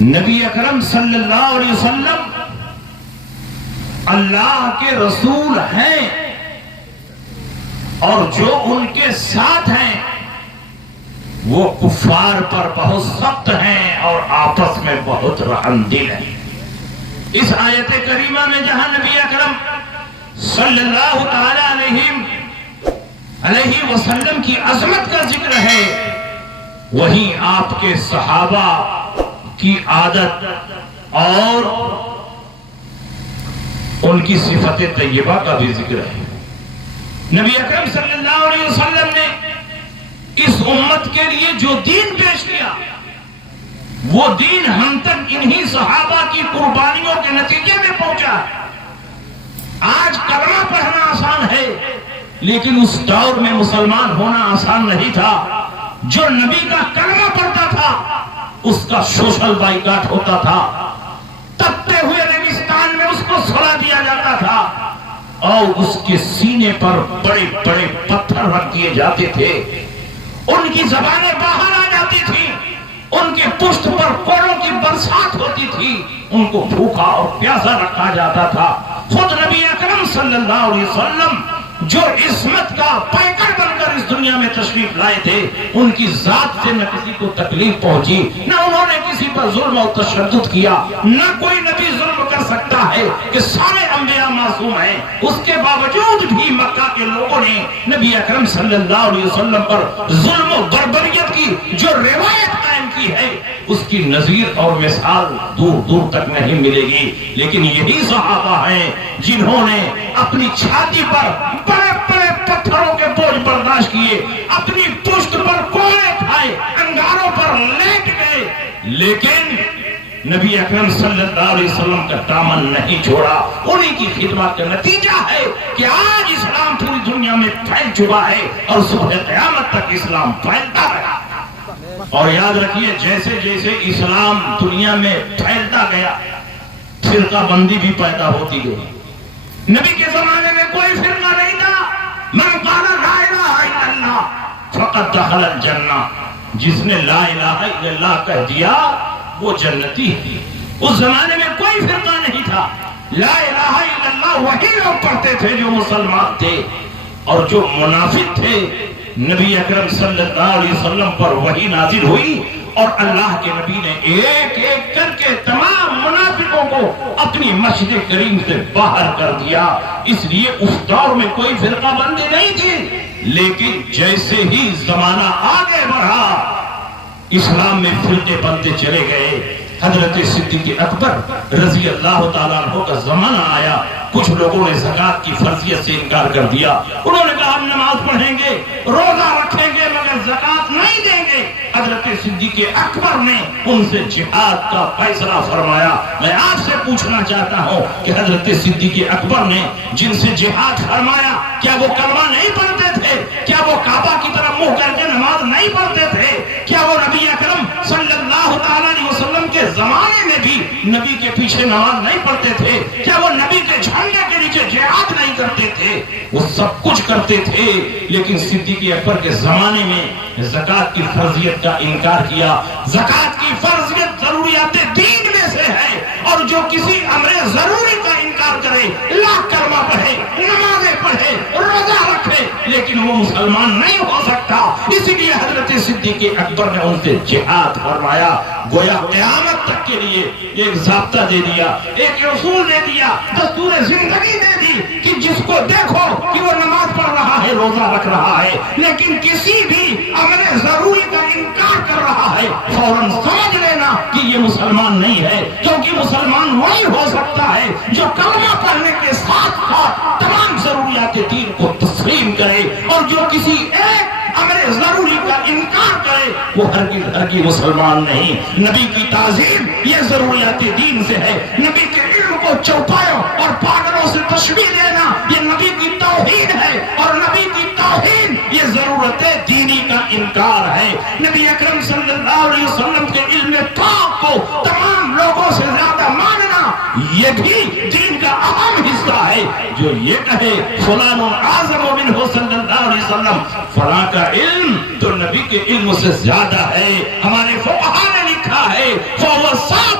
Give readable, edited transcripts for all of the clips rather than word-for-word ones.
نبی اکرم صلی اللہ علیہ وسلم اللہ کے رسول ہیں اور جو ان کے ساتھ ہیں وہ کفار پر بہت سخت ہیں اور آپس میں بہت رحم دل ہیں۔ اس آیت کریمہ میں جہاں نبی اکرم صلی اللہ تعالی علیہ وسلم کی عظمت کا ذکر ہے، وہیں آپ کے صحابہ کی عادت اور ان کی صفت طیبہ کا بھی ذکر ہے۔ نبی اکرم صلی اللہ علیہ وسلم نے اس امت کے لیے جو دین پیش کیا، وہ دین ہم تک انہی صحابہ کی قربانیوں کے نتیجے میں پہنچا۔ آج کلمہ پڑھنا آسان ہے، لیکن اس دور میں مسلمان ہونا آسان نہیں تھا۔ جو نبی کا کلمہ پڑھتا تھا اس کا سوشل بائیکاٹ ہوتا تھا، تپتے ہوئے ریگستان میں اس کو سلا دیا جاتا تھا اور اس کے سینے پر بڑے بڑے پتھر رکھ دیے جاتے تھے، ان کی زبانیں باہر آ جاتی تھی، ان کے پشت پر کوڑوں کی برسات ہوتی تھی، ان کو بھوکا اور پیاسا رکھا جاتا تھا۔ خود نبی اکرم صلی اللہ علیہ وسلم جو عصمت کا پیکر بن کر اس دنیا میں تشریف لائے تھے، ان کی ذات سے نہ کسی کو تکلیف پہنچی، نہ انہوں نے کسی پر ظلم اور تشدد کیا۔ نہ کوئی نبی ظلم کر سکتا ہے کہ سارے انبیاء معصوم ہیں، اس کے باوجود بھی مکہ کے لوگوں نے نبی اکرم صلی اللہ علیہ وسلم پر ظلم و بربریت کی جو روایت قائم کی ہے، اس کی نظیر اور مثال دور دور تک نہیں ملے گی۔ لیکن یہی صحابہ ہیں جنہوں نے اپنی چھاتی پر بڑے بڑے پتھروں کے بوجھ برداشت کیے، اپنی پشت پر کوڑے کھائے، انگاروں پر لیٹ گئے، لیکن نبی اکرم صلی اللہ علیہ وسلم کا دامن نہیں چھوڑا۔ انہی کی خدمت کا نتیجہ ہے کہ آج اسلام پوری دنیا میں پھیل چکا ہے اور صبح قیامت تک اسلام پھیلتا رہا۔ اور یاد رکھیے، جیسے جیسے اسلام دنیا میں پھیلتا گیا، فرقہ بندی بھی پیدا ہوتی گئی۔ نبی کے زمانے میں کوئی فرقہ نہیں تھا۔ من قال لا الہ الا اللہ فقد دخل الجنہ، جس نے لا الہ الا اللہ کہہ دیا وہ جنتی ہے۔ اس زمانے میں کوئی فرقہ نہیں تھا، لا الہ الا اللہ وہی لوگ پڑھتے تھے جو مسلمان تھے، اور جو منافق تھے نبی اکرم صلی اللہ علیہ وسلم پر وحی نازل ہوئی اور اللہ کے نبی نے ایک ایک کر کے تمام منافقوں کو اپنی مسجد کریم سے باہر کر دیا۔ اس لیے اس دور میں کوئی فرقہ بندی نہیں تھی، لیکن جیسے ہی زمانہ آگے بڑھا اسلام میں فرقے بنتے چلے گئے۔ حضرت صدیق اکبر رضی اللہ تعالیٰ عنہ کا زمانہ آیا، کچھ لوگوں نے زکوٰۃ کی فرضیت سے انکار کر دیا۔ انہوں نے کہا ہم نماز پڑھیں گے، روزہ رکھیں گے، مگر زکوٰۃ نہیں دیں گے۔ حضرت صدیق اکبر نے ان سے جہاد کا فیصلہ فرمایا۔ میں آپ سے پوچھنا چاہتا ہوں کہ حضرت صدیق اکبر نے جن سے جہاد فرمایا، کیا وہ کلمہ نہیں پڑھتے تھے؟ کیا وہ کعبہ کی طرف منہ کر کے نماز نہیں پڑھتے تھے؟ کیا وہ نبی اکرم صلی اللہ تعالیٰ علیہ وسلم کے زمانے میں بھی نبی کے پیچھے نماز نہیں پڑھتے تھے؟ کیا وہ نبی کے جھنڈے کے نیچے جہاد نہیں کرتے تھے؟ وہ سب کچھ کرتے تھے، لیکن صدیق اکبر کے زمانے میں زکوٰۃ کی فرضیت کا انکار کیا۔ زکوٰۃ کی فرضیت ضروریات دین میں سے ہے، اور جو کسی امر ضروری کا انکار کرے، لاکھ کلمہ پڑھے، نمازیں پڑھے، روزہ رکھے، لیکن وہ مسلمان نہیں ہو سکتا۔ اس لیے حضرت صدیق اکبر نے ان سے جہاد فرمایا۔ گویا قیامت تک کے لیے ایک ضابطہ دے دیا، ایک اصول دے دیا، دستور زندگی دے دی کہ جس کو دیکھو کہ وہ نماز پڑھ رہا ہے، روزہ رکھ رہا ہے، لیکن کسی بھی امر ضروری کا انکار کر رہا ہے، فوراً سمجھ لینا کہ یہ مسلمان نہیں ہے، کیونکہ مسلمان وہی ہو سکتا ہے جو کلمہ پڑھنے کے ساتھ ساتھ تمام ضروریات دین کو تسلیم کرے، اور جو کسی ایک امر ضروری کا انکار کرے وہ ہرگز مسلمان نہیں۔ نبی کی تعظیم یہ ضروریات دین سے ہے، نبی کے علم کو چوپایوں اور پاگلوں سے تشبیہ دینا یہ نبی کی توہین ہے، اور نبی کی توہین یہ ضرورت دینی کا انکار ہے۔ نبی اکرم صلی اللہ علیہ وسلم کے علم پاک کو تمام لوگوں سے زیادہ ماننا یہ بھی دین کا اہم حصہ ہے۔ جو یہ کہے فلان اعظم منہ صلی اللہ علیہ وسلم، فلاں کا علم تو نبی کے علم سے زیادہ ہے۔ ہمارے فقہاء نے لکھا ہے فَهُوَ صَعْبٌ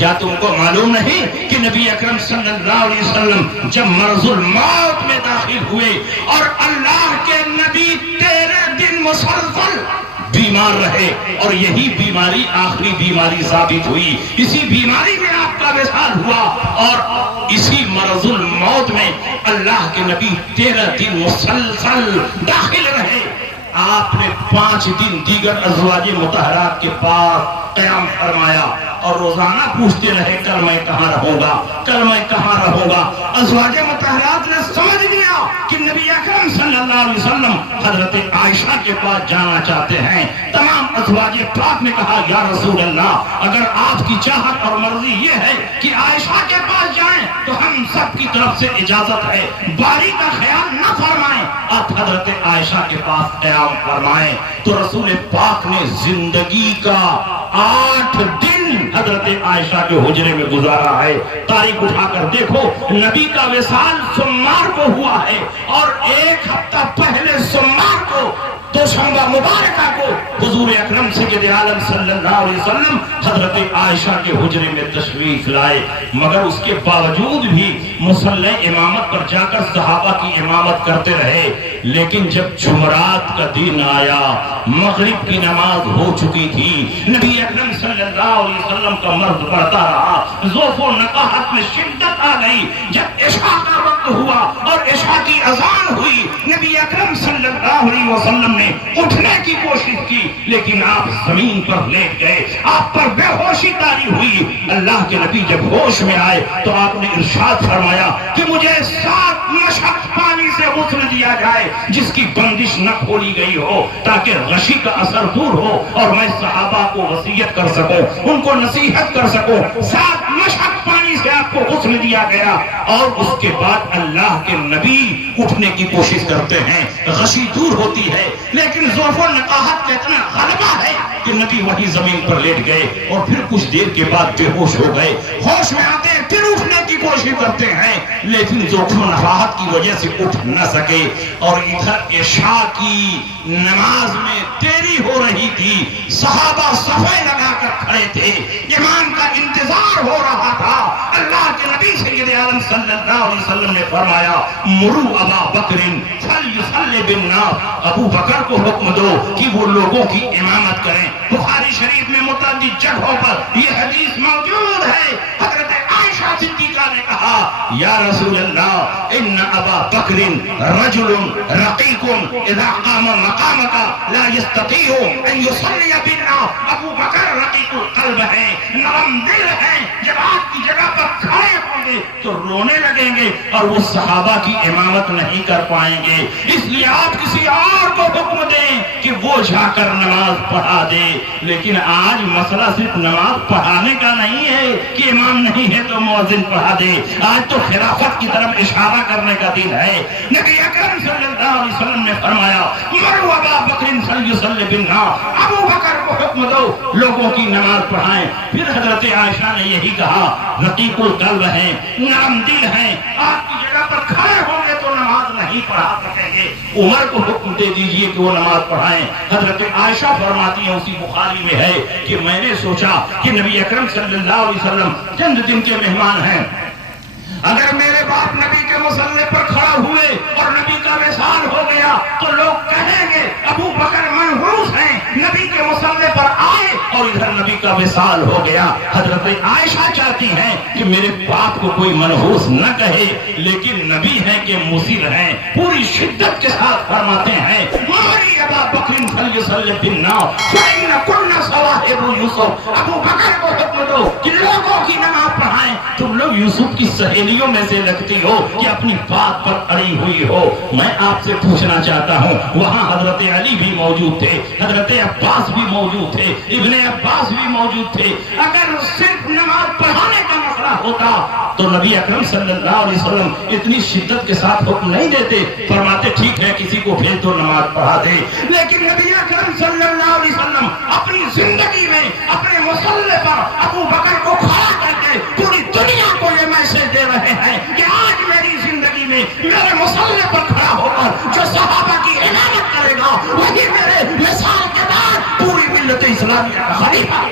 کیا تم کو معلوم نہیں کہ نبی اکرم صلی اللہ علیہ وسلم جب مرض الموت میں داخل ہوئے اور اللہ کے نبی 13 دن مسلسل بیمار رہے اور یہی بیماری آخری بیماری ثابت ہوئی، اسی بیماری میں آپ کا وصال ہوا اور اسی مرض الموت میں اللہ کے نبی 13 دن مسلسل داخل رہے۔ آپ نے 5 دن دیگر ازواج مطہرات کے پاس قیام فرمایا اور روزانہ پوچھتے رہے کل میں کہاں رہوں گا، کل میں کہاں رہوں گا۔ ازواج مطہرات نے سمجھ لیا کہ نبی اکرم صلی اللہ علیہ وسلم حضرت عائشہ کے پاس جانا چاہتے ہیں۔ تمام ازواج پاک نے کہا یا رسول اللہ، اگر آپ کی چاہت اور مرضی یہ ہے کہ عائشہ کے پاس جائیں تو ہم سب کی طرف سے اجازت ہے، باری کا خیال نہ فرمائیں، آپ حضرت عائشہ کے پاس قیام فرمائیں۔ تو رسول پاک نے زندگی کا 8 دن حضرت عائشہ کے حجرے میں گزارا ہے۔ تاریخ اٹھا کر دیکھو، نبی کا وصال سوموار کو ہوا ہے اور 1 ہفتہ پہلے سوموار کو دوشنبہ مبارکہ کو حضور اکرم سید عالم صلی اللہ علیہ وسلم حضرت عائشہ کے حجرے میں تشریف لائے، مگر اس کے باوجود بھی مصلی امامت پر جا کر صحابہ کی امامت کرتے رہے۔ لیکن جب جمعرات کا دن آیا، مغرب کی نماز ہو چکی تھی، نبی اکرم صلی اللہ علیہ وسلم کا مرض بڑھتا رہا، ذوف و نقاہت میں شدت آ گئی۔ جب عشاء کا وقت ہوا اور عشاء کی اذان ہوئی، نبی اکرم صلی اللہ علیہ وسلم نے اٹھنے کی کوشش کی، لیکن آپ زمین پر لیٹ گئے، آپ پر بے ہوشی طاری ہوئی۔ اللہ کے نبی جب ہوش میں آئے تو آپ نے ارشاد فرمایا کہ مجھے 7 مشق پانی سے غسل دیا جائے جس کی بندش نہ کھولی گئی ہو، تاکہ غشی کا اثر دور ہو اور میں صحابہ کو وصیت کر سکوں، ان کو نصیحت کر سکوں۔ 7 مشق پانی سے آپ کو غسل دیا گیا اور اس کے بعد اللہ کے نبی اٹھنے کی کوشش کرتے ہیں، غشی دور ہوتی ہے، لیکن ذوف و نقاہت کا اتنا غلبہ ہے کہ نبی وہی زمین پر لیٹ گئے اور پھر کچھ دیر کے بعد بے ہوش ہو گئے۔ ہوش میں آتے ہیں، پھر اٹھنے کی کوشش کرتے ہیں، لیکن ذوف و نقاہت کی وجہ سے اٹھ نہ سکے۔ اور ادھر عشاء کی نماز میں دیری ہو رہی تھی، صحابہ صفیں لگا کر کھڑے تھے، امام کا انتظار ہو رہا تھا۔ اللہ کے نبی سید عالم صلی اللہ علیہ وسلم نے فرمایا مرو ابا بکر فلیصلی بالناس، ابو بکر کو حکم دو کہ وہ لوگوں کی امامت کریں۔ بخاری شریف میں متعدد جگہوں پر یہ حدیث موجود ہے۔ حضرت عائشہ صدیقہ نے کہا یا رسول اللہ ان ابا بکر رجل رقیق اذا قام مقامك لا يستطيع ان يصلي بالناس، ابو بکر رقیق القلب ہے، نرم دل ہے، جب آپ کی جگہ پر کھڑے ہوں گے تو رونے لگیں گے اور وہ صحابہ کی امامت نہیں کر پائیں گے، اس لیے آپ کسی اور کو حکم دیں کہ وہ جا کر نماز پڑھا دے۔ لیکن آج مسئلہ صرف نماز پڑھانے کا نہیں ہے کہ امام نہیں ہے تو مؤذن پڑھا دے، آج تو خلافت کی طرف اشارہ کرنے کا دن ہے۔ نبی اکرم صلی اللہ علیہ وسلم نے فرمایا مروا ابا بکر فلیصلی بالناس، ابو بکر کو حکم دو لوگوں کی نماز پڑھائیں۔ پھر حضرت عائشہ نے یہی کہا رقیق القلب ہیں، نرم دل ہیں، آپ کی جگہ پر کھڑے ہوں گے تو نماز نہیں پڑھا سکیں گے، عمر کو حکم دے دیجئے کہ وہ نماز پڑھائیں۔ حضرت عائشہ فرماتی ہیں اسی بخاری میں ہے کہ میں نے سوچا کہ نبی اکرم صلی اللہ علیہ وسلم چند دن کے مہمان ہیں، اگر میرے باپ نبی کے مصلی پر کھڑا ہوئے اور نبی کا وصال ہو گیا تو لوگ کہیں گے ابو بکر منحوس ہیں، نبی کے مصلی پر آئے اور ادھر نبی کا وصال ہو گیا۔ حضرت عائشہ چاہتی ہیں کہ میرے باپ کو کوئی منحوس نہ کہے، لیکن نبی ہیں کہ مصر ہیں، پوری شدت کے ساتھ فرماتے ہیں مری ابا بکر فلیصلی بالناس فإن كن صواحب یوسف، ابو بکر کو حکم دو کہ لوگوں کی نماز پڑھائیں، تم لوگ یوسف کی سہیلیوں میں سے لگتی ہو کہ اپنی بات پر اڑی ہوئی ہو۔ میں آپ سے پوچھنا چاہتا ہوں، وہاں حضرت علی بھی موجود تھے، حضرت عباس بھی موجود تھے، ابن عباس بھی موجود تھے، اگر صرف نماز پڑھانے کا مسئلہ ہوتا تو نبی اکرم صلی اللہ علیہ وسلم اتنی شدت کے ساتھ حکم نہیں دیتے، فرماتے ٹھیک ہے کسی کو بھیج دو نماز پڑھا دے۔ لیکن نبی اکرم صلی اللہ علیہ وسلم اپنی زندگی میں اپنے مصلی پر ابو بکر کو کھڑا کر کے پوری دنیا کو یہ میسج دے رہے ہیں کہ آج میری زندگی میں میرے مصلی پر کھڑا ہو کر جو صحابہ کی امامت کرے گا وہی میرے مثال کے بعد پوری ملت اسلامیہ کا خلیفہ۔